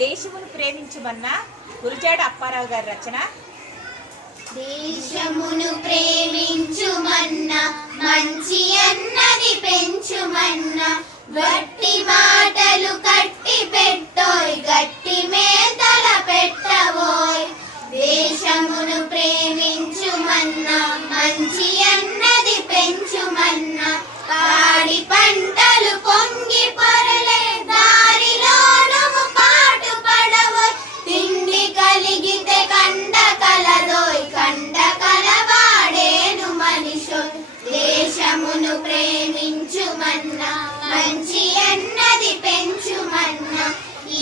దేశమును ప్రేమించుమన్నా గురజాడ అప్పారావు గారి రచన. దేశమును ప్రేమించుమన్నా మంచి అన్నది పెంచుమన్నా గట్టి మాటలు కట్టి పెట్టోయ్ గట్టి మేతల పెట్టవోయ్. దేశమును ప్రేమించుమన్నా మంచి అన్నది పెంచుమన్నా పాడి పంటలు పొంగి పొరలే దారిలో నువ్వు పాటు పడవోయ్. తిండి కలిగితే కండ కలదోయ్ కండ కలవాడేను మనిషోయ్. దేశమును ప్రేమించుమన్నా మంచి అన్నది పెంచుమన్నా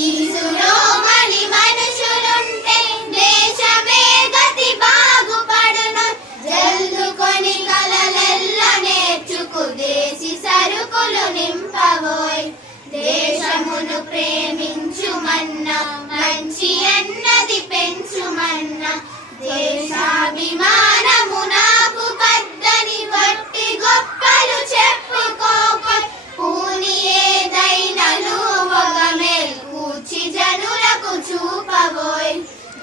ఈసులోమని మనుషులుంటే దేశమే గతి బాగుపడును. జల్దుకొని కలలెల్ల నేర్చుకు దేశీ సరుకులు నింపవోయ్. దేశమును ప్రేమించుమన్నా మంచి అన్నది పెంచుమన్నా దేశాభిమానము నాకు పద్దని వట్టి గొప్పలు చెప్పుకోపోయ్. పూని ఏదైనను ఒక మేల్కూర్చి జనులకు చూపబోయ్.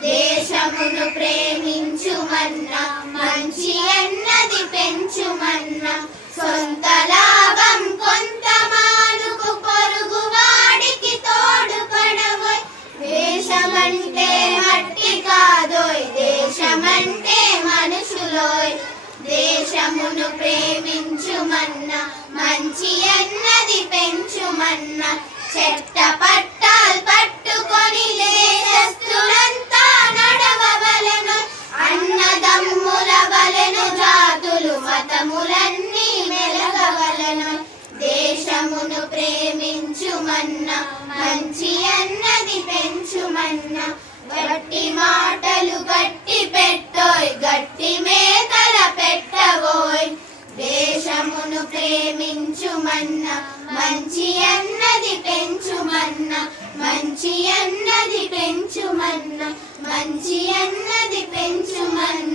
దేశమును ప్రేమించుమన్నా మంచి అన్నది పెంచుమన్నా సొంత లాభం కొంత మానుకు పొరుగు వాడికి తోడుపడవోయ్. దేశమంటే మట్టి కాదోయ్ దేశమంటే మనుషులోయ్. దేశమును ప్రేమించుమన్నా మంచి అన్నది పెంచుమన్నా చెట్ట పట్టాలు పట్టుకొని దేశస్తులంతా నడవవలెను. అన్నదమ్ముల వలెను జాతులు మతములన్నీ మెలగవలెను. దేశమును ప్రేమించుమన్నా మంచి అన్నది పెంచుమన్నా గట్టి మాటలు గట్టి పెట్టోయ్ గట్టి మేతల పెట్టవోయ్. దేశమును ప్రేమించుమన్నా మంచి అన్నది పెంచుమన్నా మంచి అన్నది పెంచుమన్నా మంచి అన్నది పెంచుమన్నా.